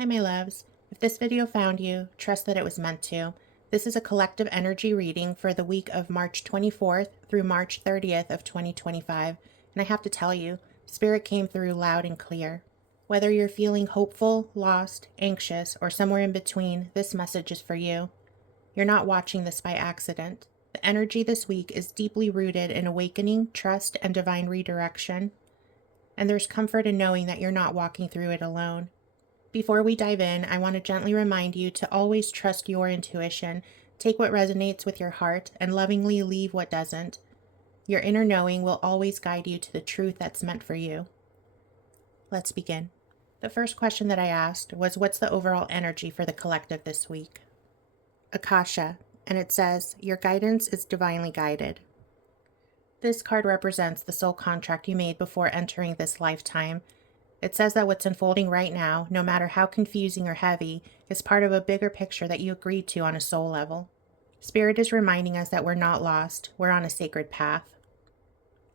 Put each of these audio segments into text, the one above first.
Hi, my loves. If this video found you, trust that it was meant to. This is a collective energy reading for the week of March 24th through March 30th of 2025. And I have to tell you, Spirit came through loud and clear. Whether you're feeling hopeful, lost, anxious, or somewhere in between, this message is for you. You're not watching this by accident. The energy this week is deeply rooted in awakening, trust, and divine redirection. And there's comfort in knowing that you're not walking through it alone. Before we dive in, I want to gently remind you to always trust your intuition, take what resonates with your heart, and lovingly leave what doesn't. Your inner knowing will always guide you to the truth that's meant for you. Let's begin. The first question that I asked was, what's the overall energy for the collective this week? Akasha, and it says, your guidance is divinely guided. This card represents the soul contract you made before entering this lifetime. It says that what's unfolding right now, no matter how confusing or heavy, is part of a bigger picture that you agreed to on a soul level. Spirit is reminding us that we're not lost, we're on a sacred path.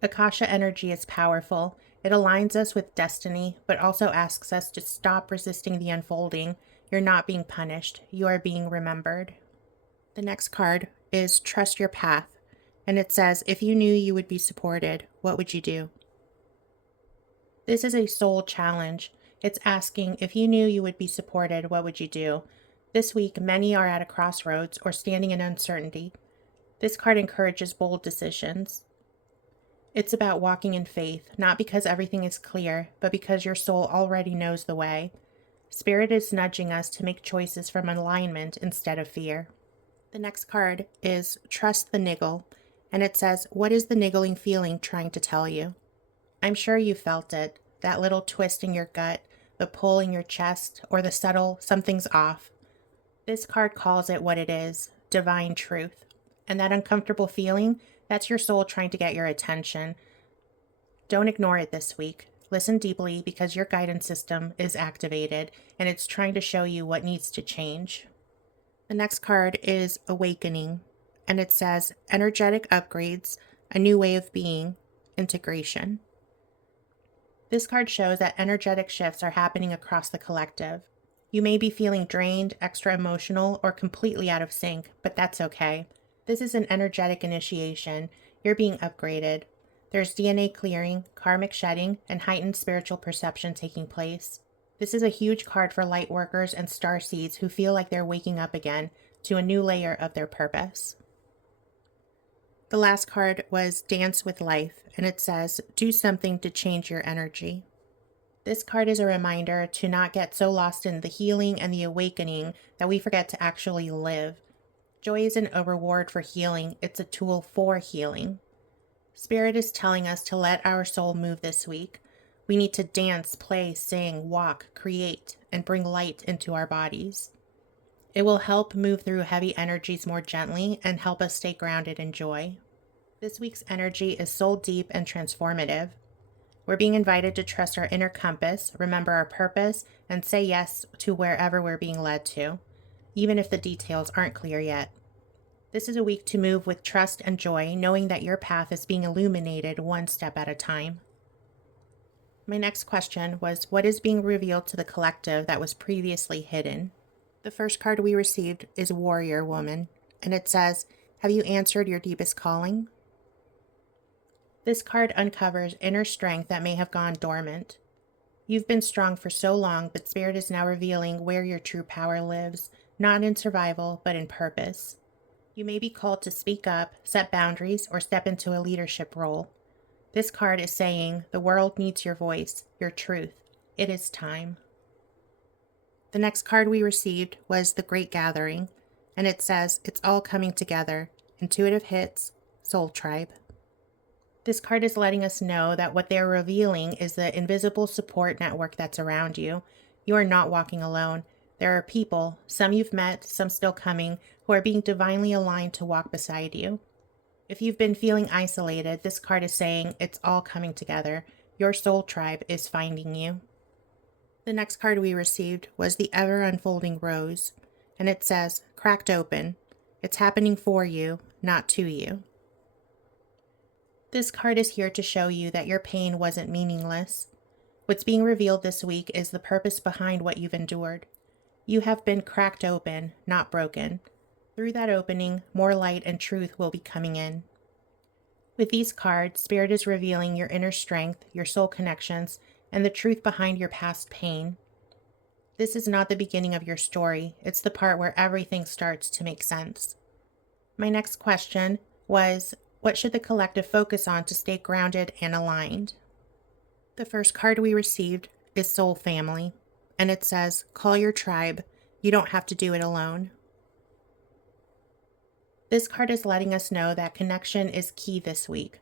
Akasha energy is powerful. It aligns us with destiny, but also asks us to stop resisting the unfolding. You're not being punished, you are being remembered. The next card is Trust Your Path, and it says, if you knew you would be supported, what would you do? This is a soul challenge. It's asking, if you knew you would be supported, what would you do? This week, many are at a crossroads or standing in uncertainty. This card encourages bold decisions. It's about walking in faith, not because everything is clear, but because your soul already knows the way. Spirit is nudging us to make choices from alignment instead of fear. The next card is Trust the Niggle, and it says, what is the niggling feeling trying to tell you? I'm sure you felt it, that little twist in your gut, the pull in your chest, or the subtle something's off. This card calls it what it is, divine truth. And that uncomfortable feeling, that's your soul trying to get your attention. Don't ignore it this week. Listen deeply because your guidance system is activated and it's trying to show you what needs to change. The next card is Awakening, and it says energetic upgrades, a new way of being, integration. This card shows that energetic shifts are happening across the collective. You may be feeling drained, extra emotional, or completely out of sync, but that's okay. This is an energetic initiation. You're being upgraded. There's DNA clearing, karmic shedding, and heightened spiritual perception taking place. This is a huge card for Lightworkers and starseeds who feel like they're waking up again to a new layer of their purpose. The last card was Dance with Life, and it says, do something to change your energy. This card is a reminder to not get so lost in the healing and the awakening that we forget to actually live. Joy isn't a reward for healing, it's a tool for healing. Spirit is telling us to let our soul move this week. We need to dance, play, sing, walk, create, and bring light into our bodies. It will help move through heavy energies more gently and help us stay grounded in joy. This week's energy is soul deep and transformative. We're being invited to trust our inner compass, remember our purpose, and say yes to wherever we're being led to, even if the details aren't clear yet. This is a week to move with trust and joy, knowing that your path is being illuminated one step at a time. My next question was, what is being revealed to the collective that was previously hidden? The first card we received is Warrior Woman, and it says, have you answered your deepest calling? This card uncovers inner strength that may have gone dormant. You've been strong for so long, but Spirit is now revealing where your true power lives, not in survival, but in purpose. You may be called to speak up, set boundaries, or step into a leadership role. This card is saying, the world needs your voice, your truth. It is time. The next card we received was The Great Gathering, and it says, it's all coming together. Intuitive hits, Soul Tribe. This card is letting us know that what they're revealing is the invisible support network that's around you. You are not walking alone. There are people, some you've met, some still coming, who are being divinely aligned to walk beside you. If you've been feeling isolated, this card is saying it's all coming together. Your soul tribe is finding you. The next card we received was the Ever Unfolding Rose, and it says, cracked open. It's happening for you, not to you. This card is here to show you that your pain wasn't meaningless. What's being revealed this week is the purpose behind what you've endured. You have been cracked open, not broken. Through that opening, more light and truth will be coming in. With these cards, Spirit is revealing your inner strength, your soul connections, and the truth behind your past pain. This is not the beginning of your story. It's the part where everything starts to make sense. My next question was, what should the collective focus on to stay grounded and aligned? The first card we received is Soul Family, and it says, call your tribe. You don't have to do it alone. This card is letting us know that connection is key this week.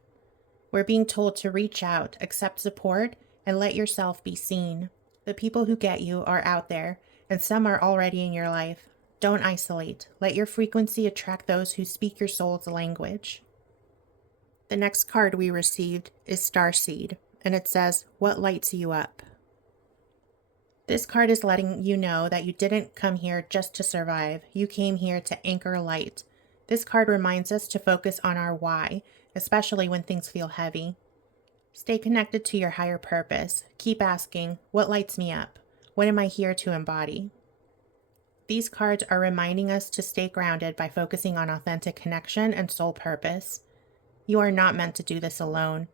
We're being told to reach out, accept support, and let yourself be seen. The people who get you are out there, and some are already in your life. Don't isolate. Let your frequency attract those who speak your soul's language. The next card we received is Starseed, and it says, what lights you up? This card is letting you know that you didn't come here just to survive. You came here to anchor light. This card reminds us to focus on our why, especially when things feel heavy. Stay connected to your higher purpose. Keep asking, what lights me up? What am I here to embody? These cards are reminding us to stay grounded by focusing on authentic connection and soul purpose. You are not meant to do this alone.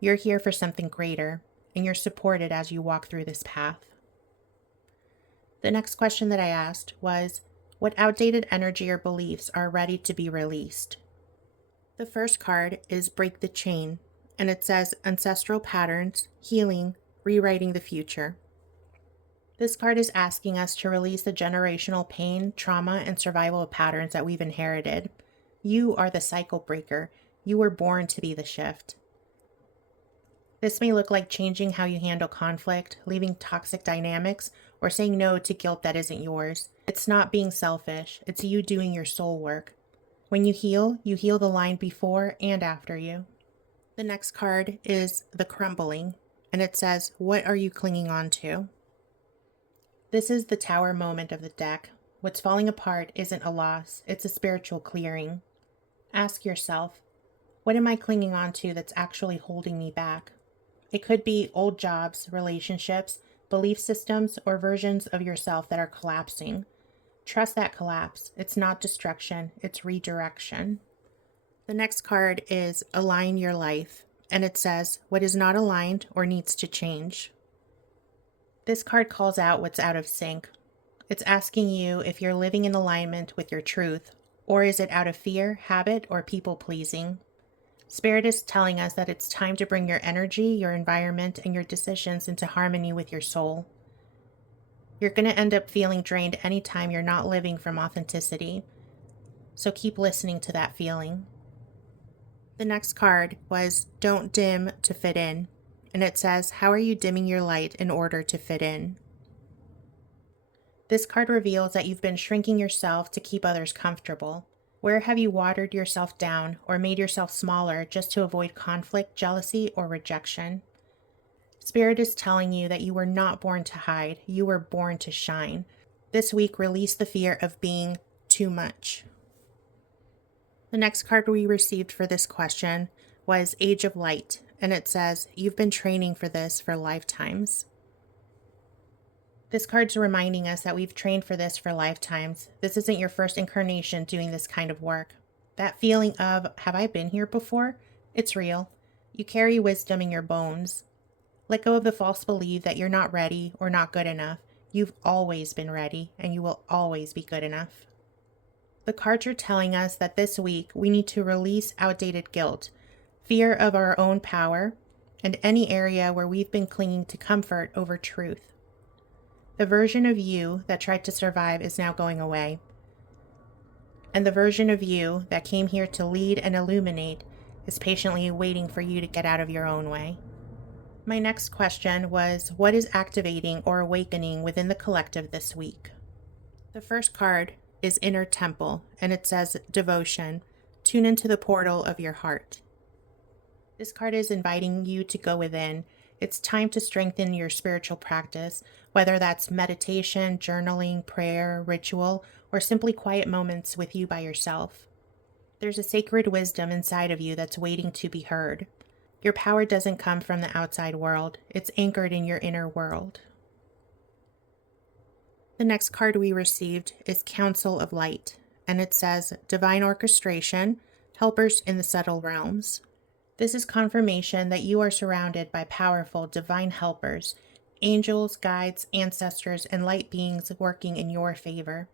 You're here for something greater, and you're supported as you walk through this path. The next question that I asked was, what outdated energy or beliefs are ready to be released? The first card is Break the Chain, and it says ancestral patterns, healing, rewriting the future. This card is asking us to release the generational pain, trauma, and survival patterns that we've inherited. You are the cycle breaker. You were born to be the shift. This may look like changing how you handle conflict, leaving toxic dynamics, or saying no to guilt that isn't yours. It's not being selfish. It's you doing your soul work. When you heal the line before and after you. The next card is The Crumbling, and it says, what are you clinging on to? This is the tower moment of the deck. What's falling apart isn't a loss. It's a spiritual clearing. Ask yourself, what am I clinging on to that's actually holding me back? It could be old jobs, relationships, belief systems, or versions of yourself that are collapsing. Trust that collapse. It's not destruction, it's redirection. The next card is Align Your Life, and it says, what is not aligned or needs to change. This card calls out what's out of sync. It's asking you if you're living in alignment with your truth, or is it out of fear, habit, or people-pleasing? Spirit is telling us that it's time to bring your energy, your environment, and your decisions into harmony with your soul. You're going to end up feeling drained anytime you're not living from authenticity, so keep listening to that feeling. The next card was Don't Dim to Fit In, and it says, how are you dimming your light in order to fit in? This card reveals that you've been shrinking yourself to keep others comfortable. Where have you watered yourself down or made yourself smaller just to avoid conflict, jealousy, or rejection? Spirit is telling you that you were not born to hide. You were born to shine. This week, release the fear of being too much. The next card we received for this question was Age of Light, and it says, you've been training for this for lifetimes. This card's reminding us that we've trained for this for lifetimes. This isn't your first incarnation doing this kind of work. That feeling of, have I been here before? It's real. You carry wisdom in your bones. Let go of the false belief that you're not ready or not good enough. You've always been ready, and you will always be good enough. The cards are telling us that this week we need to release outdated guilt, fear of our own power, and any area where we've been clinging to comfort over truth. The version of you that tried to survive is now going away. And the version of you that came here to lead and illuminate is patiently waiting for you to get out of your own way. My next question was, what is activating or awakening within the collective this week? The first card is Inner Temple, and it says Devotion. Tune into the portal of your heart. This card is inviting you to go within. It's time to strengthen your spiritual practice, whether that's meditation, journaling, prayer, ritual, or simply quiet moments with you by yourself. There's a sacred wisdom inside of you that's waiting to be heard. Your power doesn't come from the outside world. It's anchored in your inner world. The next card we received is Council of Light, and it says Divine Orchestration, Helpers in the Subtle Realms. This is confirmation that you are surrounded by powerful divine helpers, angels, guides, ancestors, and light beings working in your favor.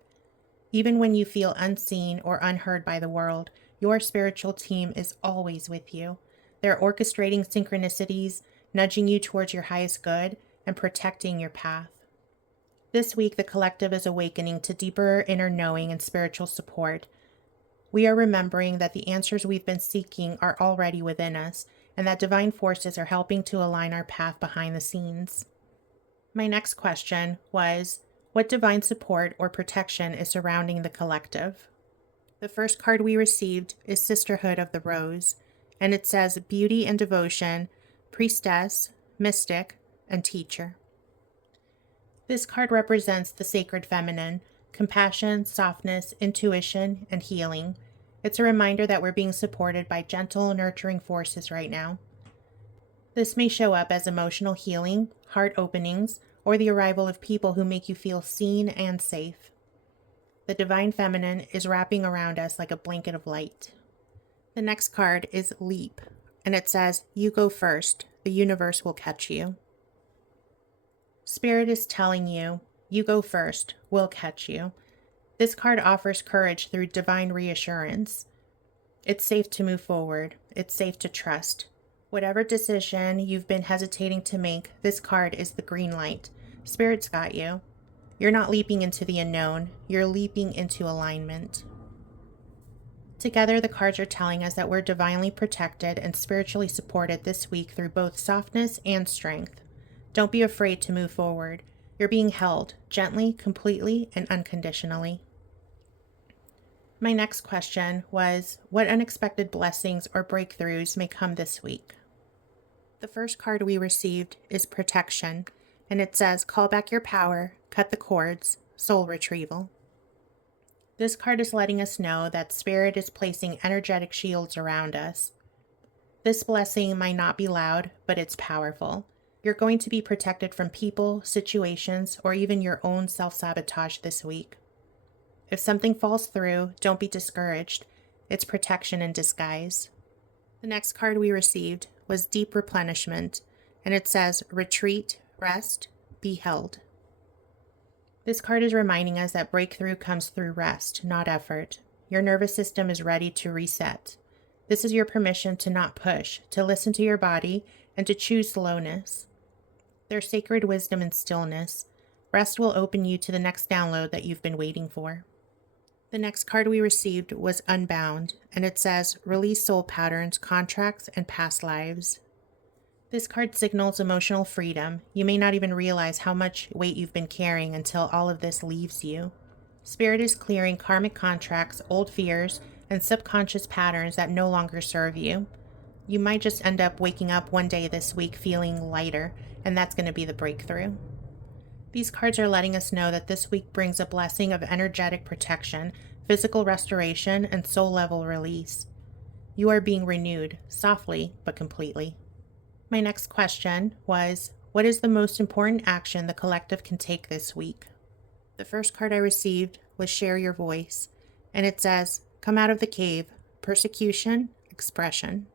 Even when you feel unseen or unheard by the world, your spiritual team is always with you. They're orchestrating synchronicities, nudging you towards your highest good, and protecting your path. This week, the collective is awakening to deeper inner knowing and spiritual support. We are remembering that the answers we've been seeking are already within us, and that divine forces are helping to align our path behind the scenes. My next question was, what divine support or protection is surrounding the collective? The first card we received is Sisterhood of the Rose, and it says Beauty and Devotion, Priestess, Mystic, and Teacher. This card represents the sacred feminine, compassion, softness, intuition, and healing. It's a reminder that we're being supported by gentle, nurturing forces right now. This may show up as emotional healing, heart openings, or the arrival of people who make you feel seen and safe. The divine feminine is wrapping around us like a blanket of light. The next card is Leap, and it says, You go first, the universe will catch you. Spirit is telling you, you go first, we'll catch you. This card offers courage through divine reassurance. It's safe to move forward. It's safe to trust. Whatever decision you've been hesitating to make, this card is the green light. Spirit's got you. You're not leaping into the unknown. You're leaping into alignment. Together, the cards are telling us that we're divinely protected and spiritually supported this week through both softness and strength. Don't be afraid to move forward. You're being held gently, completely, and unconditionally. My next question was, what unexpected blessings or breakthroughs may come this week? The first card we received is Protection, and it says, Call back your power, cut the cords, soul retrieval. This card is letting us know that Spirit is placing energetic shields around us. This blessing might not be loud, but it's powerful. You're going to be protected from people, situations, or even your own self-sabotage this week. If something falls through, don't be discouraged. It's protection in disguise. The next card we received was Deep Replenishment, and it says, Retreat, rest, be held. This card is reminding us that breakthrough comes through rest, not effort. Your nervous system is ready to reset. This is your permission to not push, to listen to your body, and to choose slowness. There's sacred wisdom in stillness. Rest will open you to the next download that you've been waiting for. The next card we received was Unbound, and it says, Release soul patterns, contracts, and past lives. This card signals emotional freedom. You may not even realize how much weight you've been carrying until all of this leaves you. Spirit is clearing karmic contracts, old fears, and subconscious patterns that no longer serve you. You might just end up waking up one day this week feeling lighter, and that's going to be the breakthrough. These cards are letting us know that this week brings a blessing of energetic protection, physical restoration, and soul-level release. You are being renewed, softly but completely. My next question was, what is the most important action the collective can take this week? The first card I received was Share Your Voice, and it says, Come out of the cave, persecution, expression.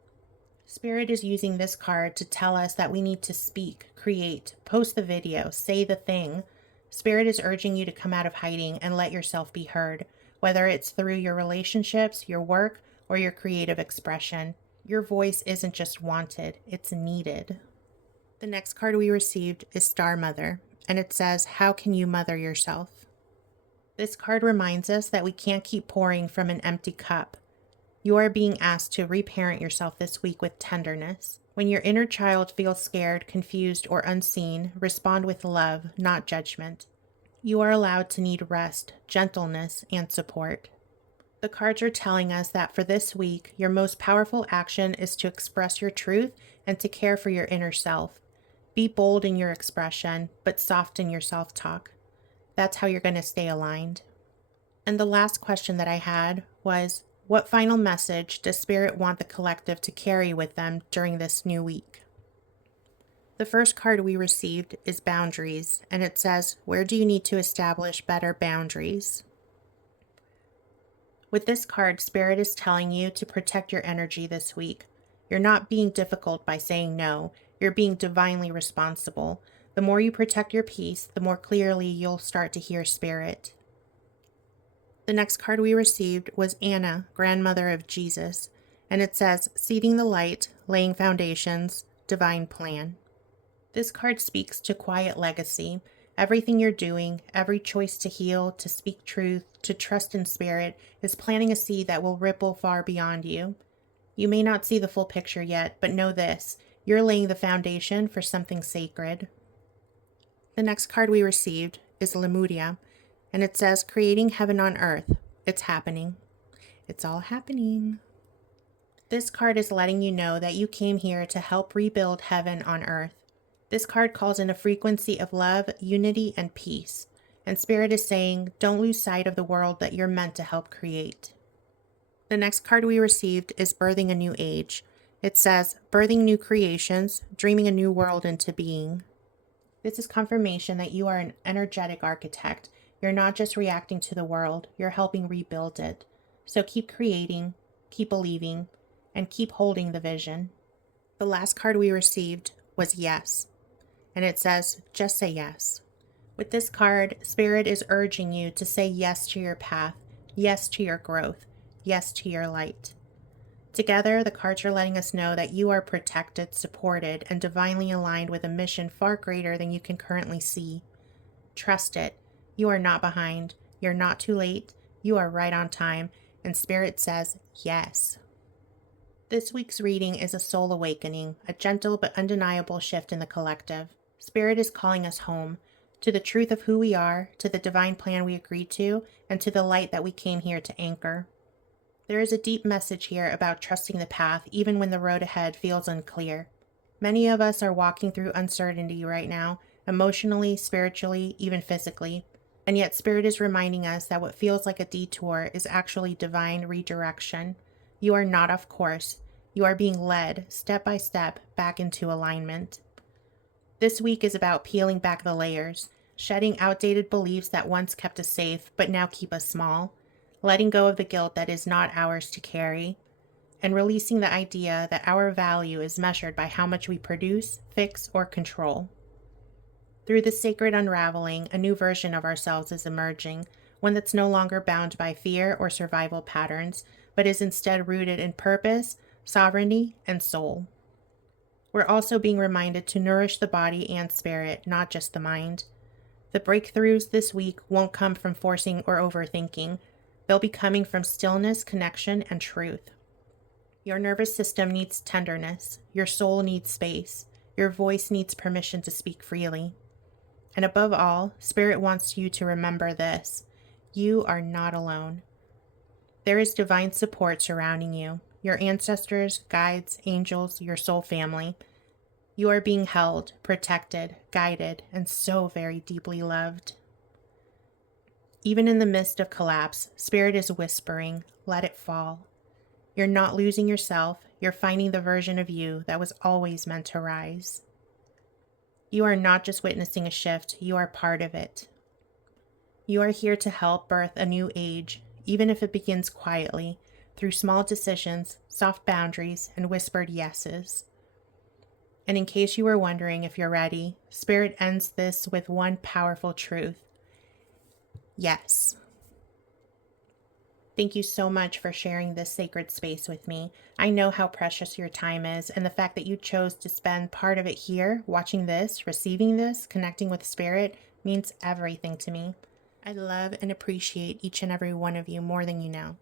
Spirit is using this card to tell us that we need to speak, create, post the video, say the thing. Spirit is urging you to come out of hiding and let yourself be heard, whether it's through your relationships, your work, or your creative expression. Your voice isn't just wanted, it's needed. The next card we received is Star Mother, and it says, How can you mother yourself? This card reminds us that we can't keep pouring from an empty cup. You are being asked to reparent yourself this week with tenderness. When your inner child feels scared, confused, or unseen, respond with love, not judgment. You are allowed to need rest, gentleness, and support. The cards are telling us that for this week, your most powerful action is to express your truth and to care for your inner self. Be bold in your expression, but soft in your self-talk. That's how you're going to stay aligned. And the last question that I had was, what final message does Spirit want the collective to carry with them during this new week? The first card we received is boundaries, and it says, where do you need to establish better boundaries? With this card, Spirit is telling you to protect your energy this week. You're not being difficult by saying no. You're being divinely responsible. The more you protect your peace, the more clearly you'll start to hear Spirit. The next card we received was Anna, grandmother of Jesus, and it says, seeding the light, laying foundations, divine plan. This card speaks to quiet legacy. Everything you're doing, every choice to heal, to speak truth, to trust in Spirit, is planting a seed that will ripple far beyond you. You may not see the full picture yet, but know this, you're laying the foundation for something sacred. The next card we received is Lemuria, and it says, creating heaven on earth. It's happening. It's all happening. This card is letting you know that you came here to help rebuild heaven on earth. This card calls in a frequency of love, unity, and peace. And Spirit is saying, don't lose sight of the world that you're meant to help create. The next card we received is Birthing a New Age. It says, birthing new creations, dreaming a new world into being. This is confirmation that you are an energetic architect. You're not just reacting to the world, you're helping rebuild it. So keep creating, keep believing, and keep holding the vision. The last card we received was Yes. And it says, just say yes. With this card, Spirit is urging you to say yes to your path, yes to your growth, yes to your light. Together, the cards are letting us know that you are protected, supported, and divinely aligned with a mission far greater than you can currently see. Trust it. You are not behind. You're not too late. You are right on time. And Spirit says, yes. This week's reading is a soul awakening, a gentle but undeniable shift in the collective. Spirit is calling us home, to the truth of who we are, to the divine plan we agreed to, and to the light that we came here to anchor. There is a deep message here about trusting the path even when the road ahead feels unclear. Many of us are walking through uncertainty right now, emotionally, spiritually, even physically. And yet Spirit is reminding us that what feels like a detour is actually divine redirection. You are not off course. You are being led, step by step, back into alignment. This week is about peeling back the layers, shedding outdated beliefs that once kept us safe but now keep us small, letting go of the guilt that is not ours to carry, and releasing the idea that our value is measured by how much we produce, fix, or control. Through this sacred unraveling, a new version of ourselves is emerging, one that's no longer bound by fear or survival patterns, but is instead rooted in purpose, sovereignty, and soul. We're also being reminded to nourish the body and spirit, not just the mind. The breakthroughs this week won't come from forcing or overthinking. They'll be coming from stillness, connection, and truth. Your nervous system needs tenderness. Your soul needs space. Your voice needs permission to speak freely. And above all, Spirit wants you to remember this. You are not alone. There is divine support surrounding you. Your ancestors, guides, angels, your soul family. You are being held, protected, guided, and so very deeply loved. Even in the midst of collapse, Spirit is whispering, let it fall. You're not losing yourself. You're finding the version of you that was always meant to rise. You are not just witnessing a shift, you are part of it. You are here to help birth a new age, even if it begins quietly, through small decisions, soft boundaries, and whispered yeses. And in case you were wondering if you're ready, Spirit ends this with one powerful truth. Yes. Thank you so much for sharing this sacred space with me. I know how precious your time is, and the fact that you chose to spend part of it here, watching this, receiving this, connecting with Spirit, means everything to me. I love and appreciate each and every one of you more than you know.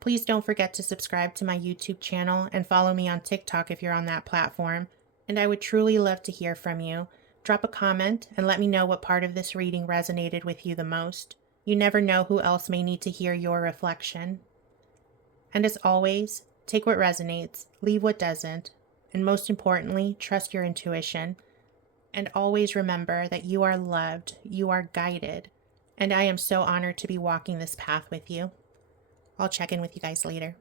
Please don't forget to subscribe to my YouTube channel and follow me on TikTok if you're on that platform. And I would truly love to hear from you. Drop a comment and let me know what part of this reading resonated with you the most. You never know who else may need to hear your reflection. And as always, take what resonates, leave what doesn't, and most importantly, trust your intuition. And always remember that you are loved, you are guided, and I am so honored to be walking this path with you. I'll check in with you guys later.